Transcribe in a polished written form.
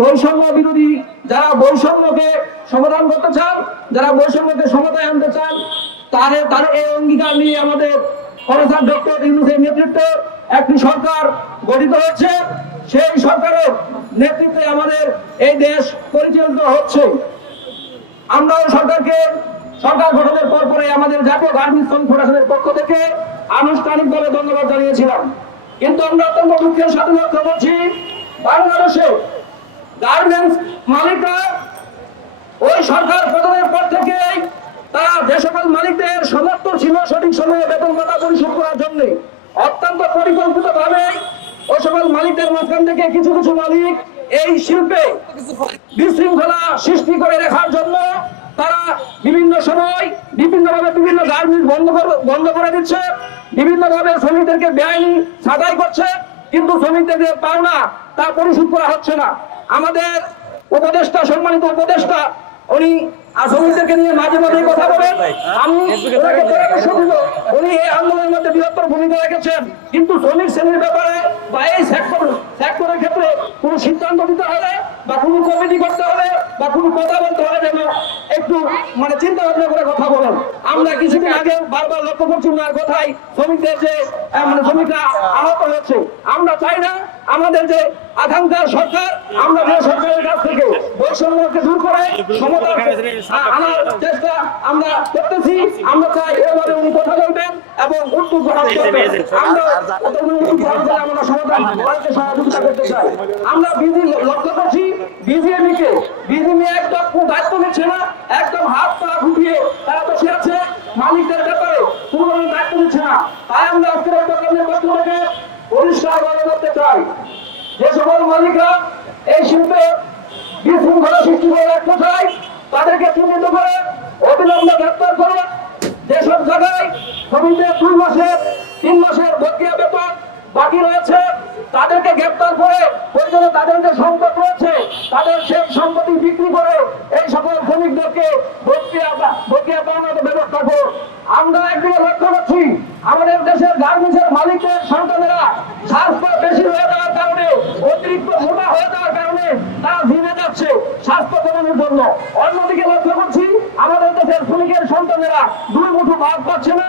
বৈষম্য বিরোধী, যারা বৈষম্যকে সমাধান করতে চান, যারা বৈষম্যকে সমাধান আনতে চান, তার এই অঙ্গীকার নিয়ে আমাদের প্রফেসর ডক্টর ইউনূসের নেতৃত্বে একটি সরকার গঠিত হচ্ছে। সেই সরকারের নেতৃত্বে আমাদের এই দেশ পরিচালিত হচ্ছে। আমরাও সরকার গঠনের পরে আমাদের জাতীয় গার্মেন্টস শ্রমিক ফেডারেশনের পক্ষ থেকে আনুষ্ঠানিকভাবে ধন্যবাদ জানিয়েছিলাম। কিন্তু আমরা অত্যন্ত দুঃখের সাথে লক্ষ্য করছি, বাংলাদেশে গার্মেন্টস মালিকরা ওই সরকার গঠনের পর থেকেই তারা যে সকল মালিকদের সমর্থ ছিল সঠিক সময়ে বেতন ভাতা পরিশোধ করার জন্য অত্যন্ত পরিকল্পিত ভাবে ওই সকল মালিকদের মাঝখান থেকে কিছু কিছু মালিক এই শিল্পে বিশৃঙ্খলা সৃষ্টি করে রাখার জন্য তারা বিভিন্ন সময় বিভিন্নভাবে বিভিন্ন গার্মেন্টস বন্ধ করে দিচ্ছে, বিভিন্নভাবে শ্রমিকদেরকে বেআইনি ছাঁটাই করছে, কিন্তু শ্রমিকদের যে পাওনা তা পরিশোধ করা হচ্ছে না। আমাদের উপদেষ্টা, সম্মানিত উপদেষ্টা, উনি শ্রমিকদেরকে নিয়ে মাঝে মাঝে কথা বলেন। আমি ওনাকে পরামর্শ দিব, উনি এই আন্দোলনের মধ্যে বৃহত্তর ভূমিকা রেখেছেন, কিন্তু শ্রমিক শ্রেণীর ব্যাপারে বা এই সেক্টরের ক্ষেত্রে কোনো সিদ্ধান্ত দিতে হলে বা কোনো কমিটি করতে হলে বা কোনো কথা বলতে হলে যেন একটু চিন্তা ভাবনা করে কথা বলেন। আমরা কিছুদিন আগে বারবার লক্ষ্য করছি ওনার কথাই শ্রমিকদের যে শ্রমিকরা আহত হয়েছে। আমরা চাই না আমাদের যে আকাঙ্ক্ষার সরকার, আমরা যে সরকারের কাছ থেকে বৈষম্যকে দূর করে সমতা আনার চেষ্টা আমরা করতেছি। আমরা চাই এভাবে উনি কথা বলবেন এবং উদ্যোগ গ্রহণ করবেন। আমরা সমাধান করতে সহযোগিতা করতে চাই। আমরা লক্ষ্য করছি বিজিএমই একদম দায়িত্ব নিচ্ছে না, একদম হাত পা গুটিয়ে তারা বসে আছে, মালিকদের ব্যাপারে কোনো দায়িত্ব নিচ্ছে না। তাই আমরা আজকের প্রোগ্রামের পক্ষ থেকে পরিষ্কার করতে চাই, যে সকল মালিকরা এই শিল্পে বিশৃঙ্খলা সৃষ্টি করে রাখতে চায় তাদেরকে চিহ্নিত করে অবিলম্বে গ্রেপ্তার করে, যেসব জায়গায় শ্রমিকদের 3 মাসের বকেয়া বেতন বাকি রয়েছে তাদেরকে গ্রেপ্তার করে প্রয়োজনে তাদের যে সম্পদ রয়েছে তাদের সেই সম্পত্তি বিক্রি করে এই সকল শ্রমিকদেরকে বকেয়া পাওনার ব্যবস্থা করো। আমরা একদিকে লক্ষ্য করছি আমাদের দেশের গার্মেন্টসের মালিকদের সন্তানেরা স্বাস্থ্য বেশি হয়ে যাওয়ার কারণে, অতিরিক্ত মোটা হয়ে যাওয়ার কারণে তারা ভিড়ে যাচ্ছে স্বাস্থ্য কমানোর জন্য। অন্যদিকে লক্ষ্য করছি আমাদের দেশের শ্রমিকের সন্তানেরা 2 মুঠো ভাত পাচ্ছে না।